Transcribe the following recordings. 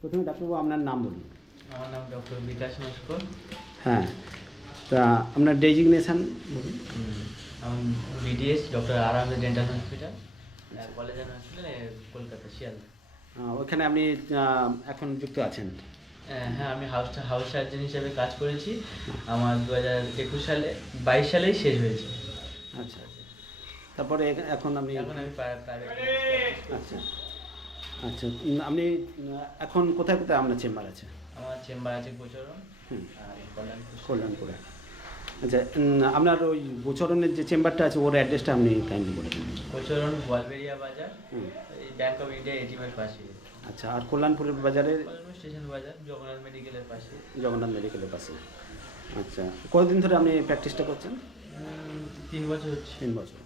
প্রথমে ডাক্তারবাবু আপনার নাম বলুন। আমার নাম ডক্টর বিকাশ নস্কর হ্যাঁ তা আপনার ডেজিগনেশান বলুন। আমি BDS doctor R dental hospital college and hospital Kolkata Sealdah. ওখানে আপনি এখন যুক্ত আছেন? হ্যাঁ আমি হাউস হাউস সার্জন হিসেবে কাজ করেছি। আমার দু হাজার একুশ সালে বাইশ সালেই শেষ হয়েছে। আচ্ছা তারপরে এখন আমি এখন আমি প্রাইভেট আচ্ছা। আচ্ছা আপনি এখন কোথায় কোথায় আপনার চেম্বার আছে? আমার চেম্বার আছে গোচরণ হুম। আর কল্যাণপুরে। আচ্ছা আপনার ওই গোচরণের যে চেম্বারটা আছে ওর অ্যাড্রেসটা আপনি কাইন্ডলি বলে দিন। গোচরণ গোয়ালবেড়িয়া বাজার ব্যাংক অফ ইন্ডিয়া এটিএমের পাশে। আচ্ছা আর কল্যাণপুরের বাজারে স্টেশন বাজার জগন্নাথ মেডিকেলের পাশে। জগন্নাথ মেডিকেলের পাশে। আচ্ছা কতদিন ধরে আপনি প্র্যাকটিসটা করছেন? তিন বছর হচ্ছে। তিন বছর।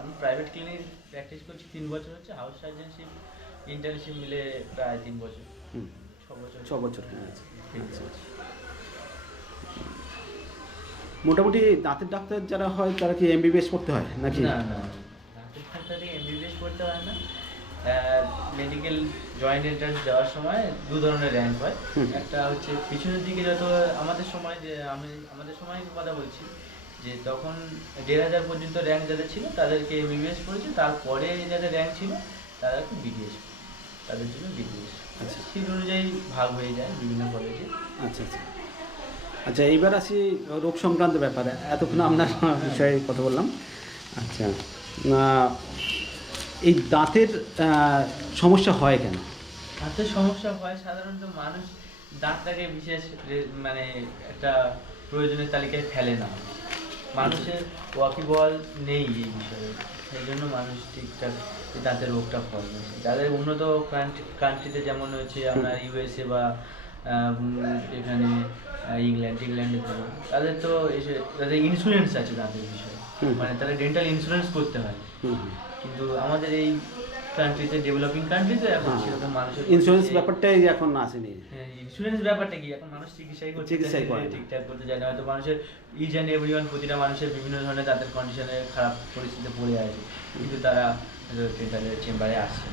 আমি প্রাইভেট ক্লিনিক প্র্যাকটিস করছি তিন বছর হচ্ছে হাউস সার্জনশিপ ইন্টার্নশিপ মিলে প্রায় তিন বছর। ছ বছর। মোটামুটি দাঁতের ডাক্তার যারা হয় তারা কি এমবিবিএস করতে হয় নাকি? না না দাঁতের ডাক্তারে এমবিবিএস করতে হয় না। মেডিকেল জয়েন্ট এন্ট্রান্স দেওয়ার সময় দু ধরনের র্যাঙ্ক হয়। একটা হচ্ছে পিছনের দিকে যত আমাদের সময় যে আমি আমাদের সময় কথা বলছি যে তখন দেড় হাজার পর্যন্ত র্যাঙ্ক যাদের ছিল তাদেরকে এমবিবিএস করেছে। তারপরে যাদের র্যাঙ্ক ছিল তাদেরকে বিডিএস তাদের জন্য বিডিএস আচ্ছা। সিট অনুযায়ী ভাগ হয়ে যায় বিভিন্ন কলেজে আচ্ছা আচ্ছা। আচ্ছা এইবার আসি রোগ সংক্রান্ত ব্যাপারে। এতক্ষণ আপনার বিষয়ে কথা বললাম। আচ্ছা এই দাঁতের সমস্যা হয় কেন? দাঁতের সমস্যা হয় সাধারণত মানুষ দাঁতটাকে বিশেষ মানে একটা প্রয়োজনের তালিকায় ফেলে না। মানুষের ওয়াকিবল নেই এই বিষয়ে। সেই জন্য মানুষ ঠিকঠাক দাঁতের রোগটা হয় না যাদের উন্নত কান্ট্রিতে যেমন হচ্ছে আপনার ইউএসএ বা এখানে ইংল্যান্ড ইংল্যান্ডে জন্য তাদের তো এসে তাদের ইন্স্যুরেন্স আছে দাঁতের বিষয়ে। মানে তাদের ডেন্টাল ইন্স্যুরেন্স করতে হয়। কিন্তু আমাদের এই কান্ট্রিতে ডেভেলপিং কান্ট্রিতে এখন হ্যাঁ। সেরকম মানুষের ইন্স্যুরেন্স ব্যাপারটাই এখন আসেনি। ইন্স্যুরেন্স ব্যাপারটা কি? এখন মানুষ চিকিৎসাই করতে চিকিৎসাই করে ঠিকঠাক করতে চায় না। হয়তো মানুষের ইচ অ্যান্ড এভরিওয়ান প্রতিটা মানুষের বিভিন্ন ধরনের তাদের কন্ডিশনে খারাপ পরিস্থিতিতে পড়ে আছে। কিন্তু তারা ডেন্টালের চেম্বারে আসছে।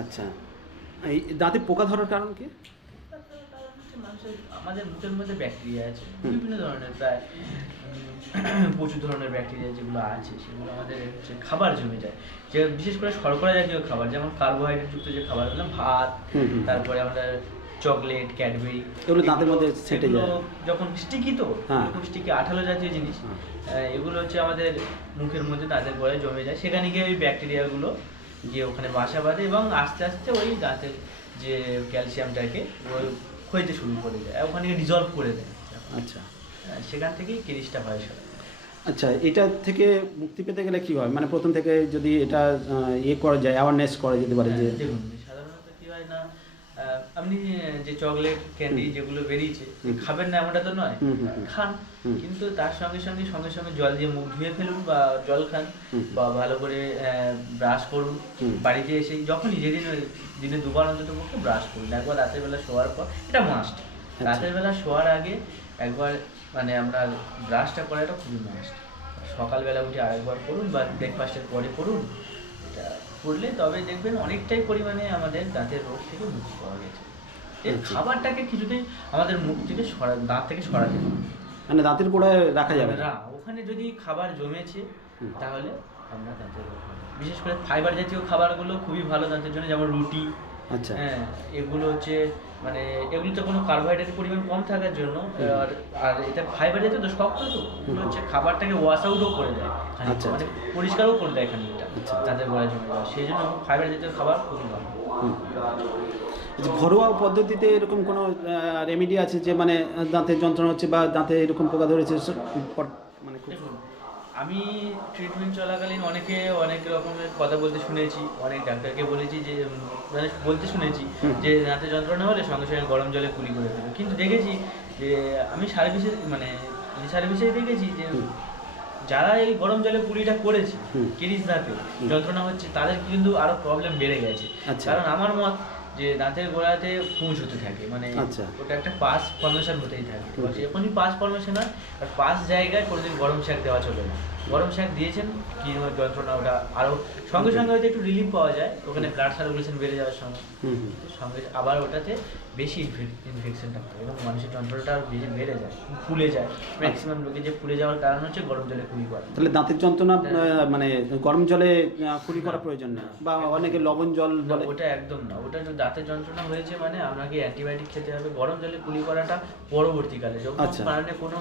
আচ্ছা। এই দাঁতে পোকা ধরার কারণ কি? মানুষের আমাদের মুখের মধ্যে ব্যাকটেরিয়া আছে বিভিন্ন ধরনের প্রায় প্রচুর ধরনের ব্যাকটেরিয়া যেগুলো আছে সেগুলো আমাদের হচ্ছে খাবার জমে যায় যে বিশেষ করে শর্করা জাতীয় খাবার যেমন কার্বোহাইড্রেট যুক্ত যে খাবার হলো ভাত। তারপরে আমরা চকলেট ক্যাডবেরি এগুলো দাঁতের মধ্যে সেঁটে যায়। যখন স্টিকি তো হ্যাঁ। এরকম স্টিকি আঠালো জাতীয় জিনিস হ্যাঁ। এগুলো হচ্ছে আমাদের মুখের মধ্যে দাঁতের গোড়ায় জমে যায় সেখানে গিয়ে ওই ব্যাকটেরিয়াগুলো গিয়ে ওখানে বাসা বাঁধে এবং আস্তে আস্তে ওই দাঁতের যে ক্যালসিয়ামটাকে ওই ক্ষয়তে শুরু করে দেয় ওখানে রিজলভ করে দেয়। আচ্ছা। সেখান থেকেই কেরিসটা হয় সব। আচ্ছা এটা থেকে মুক্তি পেতে গেলে কি হয়? মানে প্রথম থেকে যদি এটা ইয়ে করা যায় অ্যাওয়ারনেস করা যেতে পারে যে হ্যাঁ, দেখুন সাধারণত কি হয় না আহ, আপনি যে চকলেট ক্যান্ডি যেগুলো বেরিয়েছে খাবেন না এমনটা তো নয়। খান। কিন্তু তার সঙ্গে সঙ্গে সঙ্গে সঙ্গে জল দিয়ে মুখ ধুয়ে ফেলুন বা জল খান বা ভালো করে ব্রাশ করুন। বাড়িতে এসে যখনই যেদিন দিনে দুবার অন্তত পক্ষে ব্রাশ করুন। একবার রাতের বেলা শোয়ার পর এটা মাস্ট আচ্ছা। রাতের বেলা শোয়ার আগে একবার মানে আমরা ব্রাশটা করাটা খুবই মাস্ট সকালবেলা উঠে আরেকবার করুন বা ব্রেকফাস্টের পরে করুন। এটা করলে তবে দেখবেন অনেকটাই পরিমাণে আমাদের দাঁতের রোগ থেকে মুক্তি পাওয়া গেছে। এই আচ্ছা। খাবারটাকে কিছুতেই আমাদের মুখ থেকে সরা দাঁত থেকে সরাতে হবে। মানে দাঁতের গোড়ায় রাখা যাবে। না ওখানে যদি খাবার জমেছে তাহলে আমরা দাঁতের বিশেষ করে ফাইবার জাতীয় খাবারগুলো খুবই ভালো দাঁতের জন্য যেমন রুটি আচ্ছা। হ্যাঁ এগুলো হচ্ছে মানে এগুলোতে কোনো কার্বোহাইড্রেটের পরিমাণ কম থাকার জন্য আর আর এটা ফাইবার জাতীয় তো শক্ত তো এগুলো হচ্ছে খাবারটাকে ওয়াশ আউটও করে দেয়। আচ্ছা, মানে পরিষ্কারও করে দেয় খানিকটা। দাঁতের গোড়ায় জমে যাওয়া। সেই জন্য ফাইবার জাতীয় খাবার খুবই ভালো। ঘরোয়া পদ্ধতিতে এরকম কোনো রেমেডি আছে যে মানে দাঁতের যন্ত্রণা হচ্ছে বা দাঁতে এরকম পোকা ধরেছে? মানে আমি ট্রিটমেন্ট চলাকালীন অনেকে অনেক রকমের কথা বলতে শুনেছি অনেক ডাক্তারকে বলেছি যে মানে বলতে শুনেছি যে দাঁতে যন্ত্রণা হলে সঙ্গে সঙ্গে গরম জলে কুলি করে দেবে। কিন্তু দেখেছি যে আমি সার্ভিসে মানে সার্ভিসে দেখেছি যে যারা এই গরম জলে পুলিটা করেছে। কিরিশ দাঁতে যন্ত্রণা হচ্ছে তাদের কিন্তু আরও প্রবলেম বেড়ে গেছে। আচ্ছা। কারণ আমার মত যে দাঁতের গোড়াতে পুঁজ হতে থাকে মানে আচ্ছা। ওটা একটা পাস ফর্মেশন হতেই থাকে। যখনই পাস ফর্মেশন হয় আর পাস জায়গায় কোনোদিন গরম শাক দেওয়া চলে না গরম শাক দিয়েছেন কি যন্ত্রণা ওটা আরও সঙ্গে সঙ্গে হয়তো একটু রিলিফ পাওয়া যায়। ওখানে ব্লাড সার্কুলেশন বেড়ে যাওয়ার সঙ্গে সঙ্গে আবার ওটাতে বেশি ইনফেকশনটা হয় এবং মানুষের যন্ত্রণাটা আরও বেশি বেড়ে যায় ফুলে যায়। ম্যাক্সিমাম লোকে যে ফুলে যাওয়ার কারণ হচ্ছে গরম জলে কুড়ি করা তাহলে দাঁতের যন্ত্রণা মানে গরম জলে কুড়ি করা প্রয়োজন না? বা অনেকে লবণ জল বলে। ওটা একদম না। ওটা যদি দাঁতের যন্ত্রণা হয়েছে মানে আপনাকে অ্যান্টিবায়োটিক খেতে হবে। গরম জলে কুলি করাটা পরবর্তীকালে। যখন আচ্ছা। কারণে কোনো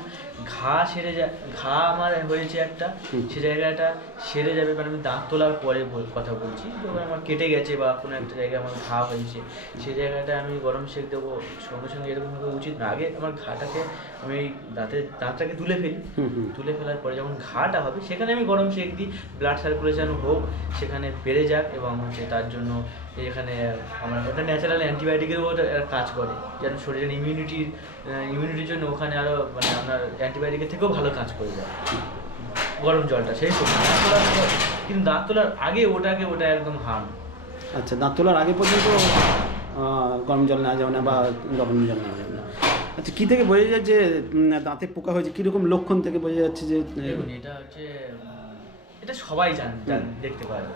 ঘা সেরে যায় ঘা আমার হয়েছে একটা। সে জায়গাটা সেরে যাবে মানে আমি দাঁত তোলার পরে কথা বলছি। যখন আমার কেটে গেছে বা কোনো একটা জায়গায় আমার ঘা হয়েছে। সেই জায়গাটা আমি গরম সেক দেবো সঙ্গে সঙ্গে এরকম ভাবে উচিত না। আগে আমার ঘাটাকে আমি দাঁতের দাঁতটাকে তুলে ফেলি। তুলে ফেলার পরে যখন ঘাটা হবে সেখানে আমি গরম সেক দিই। ব্লাড সার্কুলেশন হোক সেখানে বেড়ে যাক এবং হচ্ছে তার জন্য এখানে আমার ওটা ন্যাচারাল অ্যান্টিবায়োটিকের ওটা কাজ করে। যেন শরীরের ইমিউনিটির ইমিউনিটির জন্য ওখানে আরও মানে আপনার অ্যান্টিবায়োটিকের থেকেও ভালো কাজ করে যায় গরম জলটা সেই দাঁত তোলার কিন্তু দাঁত তোলার আগে ওটাকে ওটা একদম হার্ম। আচ্ছা দাঁত তোলার আগে পর্যন্ত গরম জল নেওয়া যাবে না বা লবণ জল নেওয়া যাবে না। আচ্ছা কী থেকে বোঝা যায় যে দাঁতে পোকা হয়েছে? কীরকম লক্ষণ থেকে বোঝা যাচ্ছে যে এটা হচ্ছে এটা সবাই জান জান দেখতে পারে।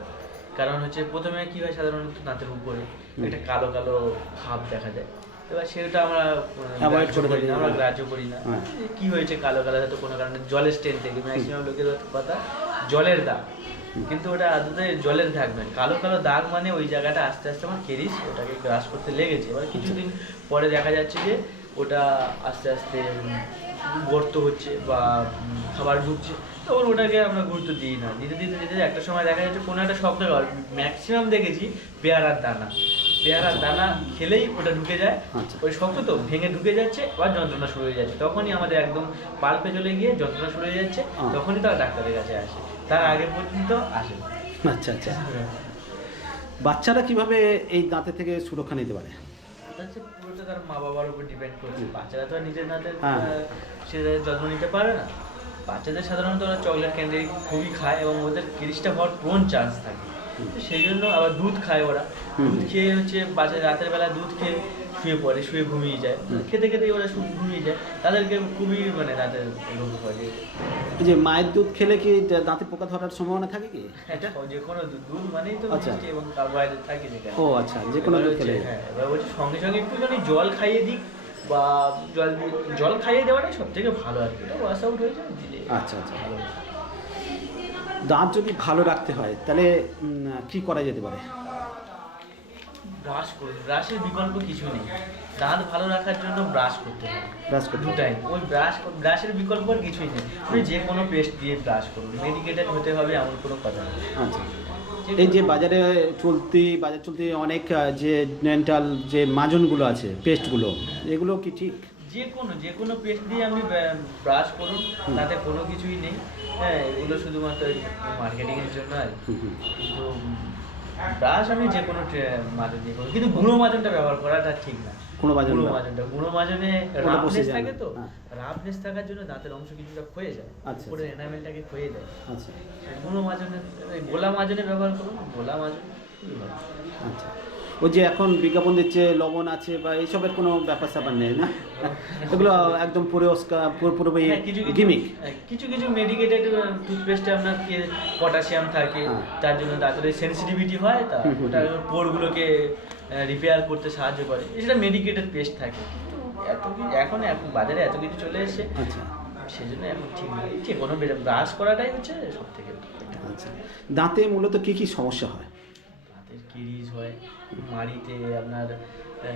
কারণ হচ্ছে প্রথমে কী হয় সাধারণত দাঁতের উপরে। একটা কালো কালো ভাব দেখা যায়। এবার সেটা আমরা Avoid করে থাকি, না আমরা হ্যাঁ। গ্রাহ্য করি না। হ্যাঁ। কি হয়েছে কালো কালো হয়তো কোনো কারণে জলের স্টেন থেকে। ম্যাক্সিমাম লোকের কথা জলের দাগ। কিন্তু ওটা আদতে জলের নয়। কালো কালো দাগ মানে ওই জায়গাটা আস্তে আস্তে আমার কেরিস ওটাকে গ্রাস করতে লেগেছে। এবার কিছুদিন পরে দেখা যাচ্ছে যে ওটা আস্তে আস্তে গর্ত হচ্ছে বা খাবার ঢুকছে। তখন ওটাকে আমরা গুরুত্ব দিই না। দিতে দিতে দিতে একটা সময় দেখা যাচ্ছে কোনো একটা শব্দ ম্যাক্সিমাম দেখেছি পেয়ারার দানা। পেয়ারার দানা খেলেই ওটা ঢুকে যায়। আচ্ছা। ওই শক্ত তো ভেঙে ঢুকে যাচ্ছে আবার যন্ত্রণা শুরু হয়ে যাচ্ছে। তখনই আমাদের একদম পাল্পে চলে গিয়ে যন্ত্রণা শুরু হয়ে যাচ্ছে। তখনই তারা ডাক্তারের কাছে আসে। তার আগে পর্যন্ত আসে। আচ্ছা আচ্ছা। বাচ্চারা কীভাবে এই দাঁতের থেকে সুরক্ষা নিতে পারে? পুরোটা তার মা বাবার উপর ডিপেন্ড করছে। বাচ্চারা তো নিজের দাঁতের হ্যাঁ। সে যত্ন নিতে পারে না। বাচ্চাদের সাধারণত ওরা চকলেট ক্যান্ডি খুবই খায় এবং ওদের কিরিশটা হওয়ার প্রবণ চান্স থাকে? সেই জন্য আবার দুধ খায় ওরা। দুধ খেয়ে হচ্ছে বাচ্চা রাতের বেলা দুধ খেয়ে শুয়ে পড়ে শুয়ে ঘুমিয়ে যায়। খেতে খেতে ওরা ঘুমিয়ে যায়। তাদেরকে খুবই মানে তাদের রোগ হয় যে মায়ের দুধ খেলে কি দাঁতে পোকা ধরার সম্ভাবনা থাকে কি? এটা? যে কোনো দুধ মানেই তো আচ্ছা। মিষ্টি এবং কার্বোহাইড্রেট থাকে যেখানে ও আচ্ছা যে কোনো দুধ খেলে। হ্যাঁ এবার বলছি সঙ্গে সঙ্গে একটুখানি জল খাইয়ে দিক বা জল জল খাইয়ে দেওয়াটাই সব থেকে ভালো আর কি। ওয়াশ আউট হয়ে যায় দিলে আচ্ছা, আচ্ছা। ভালো দাঁত যদি ভালো রাখতে হয় তাহলে কি করা যেতে পারে? ব্রাশ করুন ব্রাশের বিকল্প কিছু নেই। দাঁত ভালো রাখার জন্য ব্রাশ করতে হবে। ব্রাশ করতে। দুটাই। ওই ব্রাশ ব্রাশের বিকল্প আর কিছুই নেই। আপনি যে কোনো পেস্ট দিয়ে ব্রাশ করুন মেডিকেটেড হতে হবে এমন কোনো কথা নেই। আচ্ছা। এই যে বাজারে চলতি বাজার চলতি অনেক যে ডেন্টাল যে মাজনগুলো আছে পেস্টগুলো এগুলো কি ঠিক? যে কোনো যে কোনো পেস্ট দিয়ে আপনি ব্রাশ করুন। তাতে কোনো কিছুই নেই। হ্যাঁ এগুলো শুধুমাত্র মার্কেটিংয়ের জন্য আর। কিন্তু ব্রাশ আমি যে কোনো মাজন দিয়ে করব। কিন্তু গুঁড়ো মাজনটা ব্যবহার করাটা ঠিক না। গুঁড়ো মাজন গুঁড়ো মাজনটা গুঁড়ো মাজনে রাফনেস থাকে তো। হ্যাঁ। রাফনেস থাকার জন্য দাঁতের অংশ কিছুটা ক্ষয়ে যায়। আচ্ছা, উপরে এনামেলটাকে ক্ষয়ে যায়। আচ্ছা। গুঁড়ো মাজনে গোলা মাজনে ব্যবহার করুন গোলা মাজন খুবই ভালো। আচ্ছা। ওই যে এখন বিজ্ঞাপন দিচ্ছে লবণ আছে বা এইসবের কোনো ব্যাপার স্যাপার নেই না? এগুলো একদম পুরস্কার পুরোপুরি হ্যাঁ, কিছু কিছু গিমিক হ্যাঁ, কিছু কিছু মেডিকেটেড টুথপেস্টে আপনার কি পটাশিয়াম থাকে হ্যাঁ। তার জন্য দাঁতের সেন্সিটিভিটি হয় তা ওটা পোরগুলোকে রিপেয়ার করতে সাহায্য করে। সেটা মেডিকেটেড পেস্ট থাকে। এত এখন এখন বাজারে এত কিছু চলে এসেছে। আচ্ছা। সেই জন্য এখন ঠিক যে কোনো ব্রাশ করাটাই হচ্ছে সব থেকে আচ্ছা। দাঁতে মূলত কি কি সমস্যা হয়? কিরিজ হয় মাড়িতে আপনার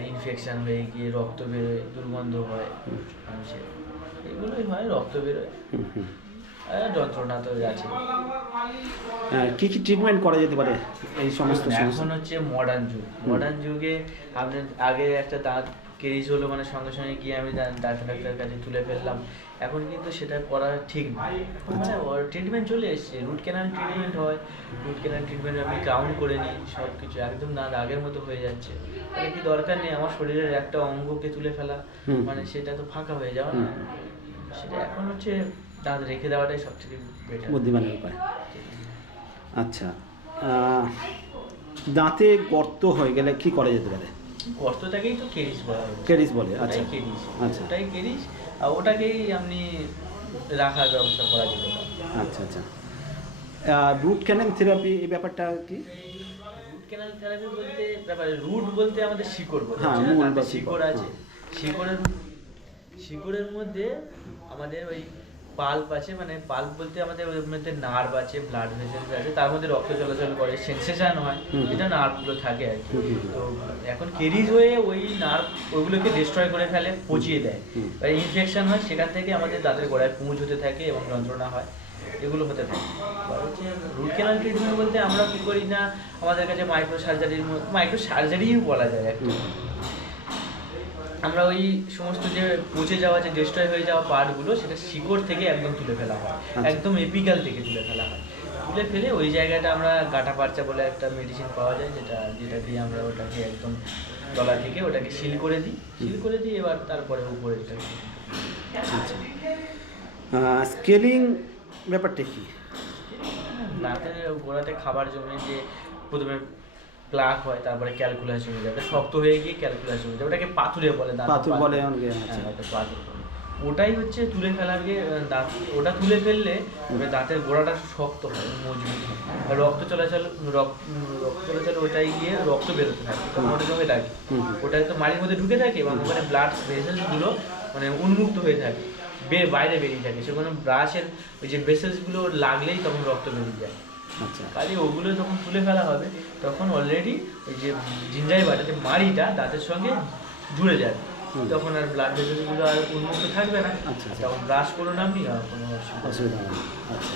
ইনফেকশান হয়ে গিয়ে রক্ত বেরোয় দুর্গন্ধ হয় মানুষের। এগুলোই হয় রক্ত বেরোয়। যন্ত্রণা তো আছে। আহ, কি কি ট্রিটমেন্ট করা যেতে পারে এই সমস্ত এখন হচ্ছে মডার্ন যুগ। মডার্ন যুগে আপনার আগে একটা দাঁত কেরিজ হলো মানে সঙ্গে সঙ্গে গিয়ে আমি ডাক্তার ডাক্তারের কাছে তুলে ফেললাম। এখন কিন্তু সেটা করা ঠিক না। এখন মানে ট্রিটমেন্ট চলে এসছে। রুট ক্যানাল ট্রিটমেন্ট হয় রুট ক্যানাল ট্রিটমেন্ট আমি কাউন্ট করে নিই সব কিছু একদম দাঁত আগের মতো হয়ে যাচ্ছে। তাহলে কি দরকার নেই? আমার শরীরের একটা অঙ্গকে তুলে ফেলা। মানে সেটা তো ফাঁকা হয়ে যাওয়া না। সেটা এখন হচ্ছে দাঁত রেখে দেওয়াটাই সব থেকে বেটার বুদ্ধিমানের উপায়। আচ্ছা দাঁতে গর্ত হয়ে গেলে কি করা যেতে পারে? গর্তটাকেই তো কেরিস বলা কেরিস বলে আচ্ছা কেরিস আচ্ছা। ওটাই কেরিস আর ওটাকেই আপনি রাখার ব্যবস্থা করা যেতে পারে। আচ্ছা আচ্ছা। রুট ক্যানেল থেরাপি এই ব্যাপারটা কি? রুট ক্যানাল থেরাপি বলতে ব্যাপারে রুট বলতে আমাদের শিকড় বোঝাচ্ছে হ্যাঁ, শিকড় আছে। হ্যাঁ। শিকড়ের শিকড়ের মধ্যে আমাদের ওই পাল্প আছে মানে পাল্প বলতে আমাদের ওর মধ্যে নার্ভ আছে ব্লাড ভেসেলস আছে তার মধ্যে রক্ত চলাচল করে সেন্সেশন হয়। এটা নার্ভগুলো থাকে আর কি। তো এখন কেরিজ হয়ে ওই নার্ভ ওইগুলোকে ডিস্ট্রয় করে ফেলে পচিয়ে দেয়। বা ইনফেকশন হয় সেখান থেকে আমাদের দাঁতের গোড়ায় পুঁজ হতে থাকে এবং যন্ত্রণা হয় এগুলো হতে থাকে রুট ক্যানাল ট্রিটমেন্ট বলতে আমরা কি করি না আমাদের কাছে মাইক্রো সার্জারির মাইক্রো সার্জারিও বলা যায় একটা। আমরা ওই সমস্ত যে পচে যাওয়া যে ডিস্ট্রয় হয়ে যাওয়া পার্টগুলো সেটা শিকড় থেকে একদম তুলে ফেলা হয় আচ্ছা। একদম এপিক্যাল থেকে তুলে ফেলা হয় তুলে ফেলে ওই জায়গাটা আমরা গাটা পারচা বলে একটা মেডিসিন পাওয়া যায় যেটা যেটা দিয়ে আমরা ওটাকে একদম তলা থেকে ওটাকে সিল করে দিই সিল করে দিই এবার তারপরে উপরে আচ্ছা স্কেলিং ব্যাপারটা কি দাঁতের গোড়াতে খাবার জমে যে প্রথমে প্লাক হয় তারপরে ক্যালকুলাস জমে যাবে শক্ত হয়ে গিয়ে ক্যালকুলাস জমে যাবে ওটাকে পাথুরে বলে দাঁতের পাথর বলে অনেকে, হ্যাঁ, আচ্ছা। পাথর ওটাই হচ্ছে তুলে ফেলা গিয়ে দাঁত। ওটা তুলে ফেললে এবার দাঁতের গোড়াটা শক্ত হয় মজবুত হয়। আর রক্ত চলাচল রক্ত চলাচল ওটাই গিয়ে রক্ত বেরোতে থাকে। তখন ওটা জমে হুম। ওটা তো মাড়ির মধ্যে ঢুকে থাকে এবং ওখানে ব্লাড ভেসেলসগুলো মানে উন্মুক্ত হয়ে থাকে বে বাইরে বেরিয়ে থাকে। সেখানে ব্রাশের ওই যে ভেসেলসগুলো লাগলেই তখন রক্ত বেরিয়ে যায়। কাজে ওগুলো যখন তুলে ফেলা হবে তখন অলরেডি ওই যে জিঞ্জাই বাটা যে মাড়িটা দাঁতের সঙ্গে জুড়ে যাবে। তখন আর ব্লাড ভেসেলসগুলো আর উন্মুক্ত থাকবে না। আচ্ছা, আচ্ছা। তখন ব্রাশ করুন আপনি আর কোনো অসুবিধা নেই। হবে আচ্ছা।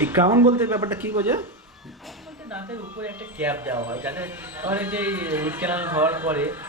এই ক্রাউন বলতে ব্যাপারটা কি বোঝা দাঁতের উপরে একটা ক্যাপ দেওয়া হয় যাতে আমাদের যে রুট ক্যানাল হওয়ার পরে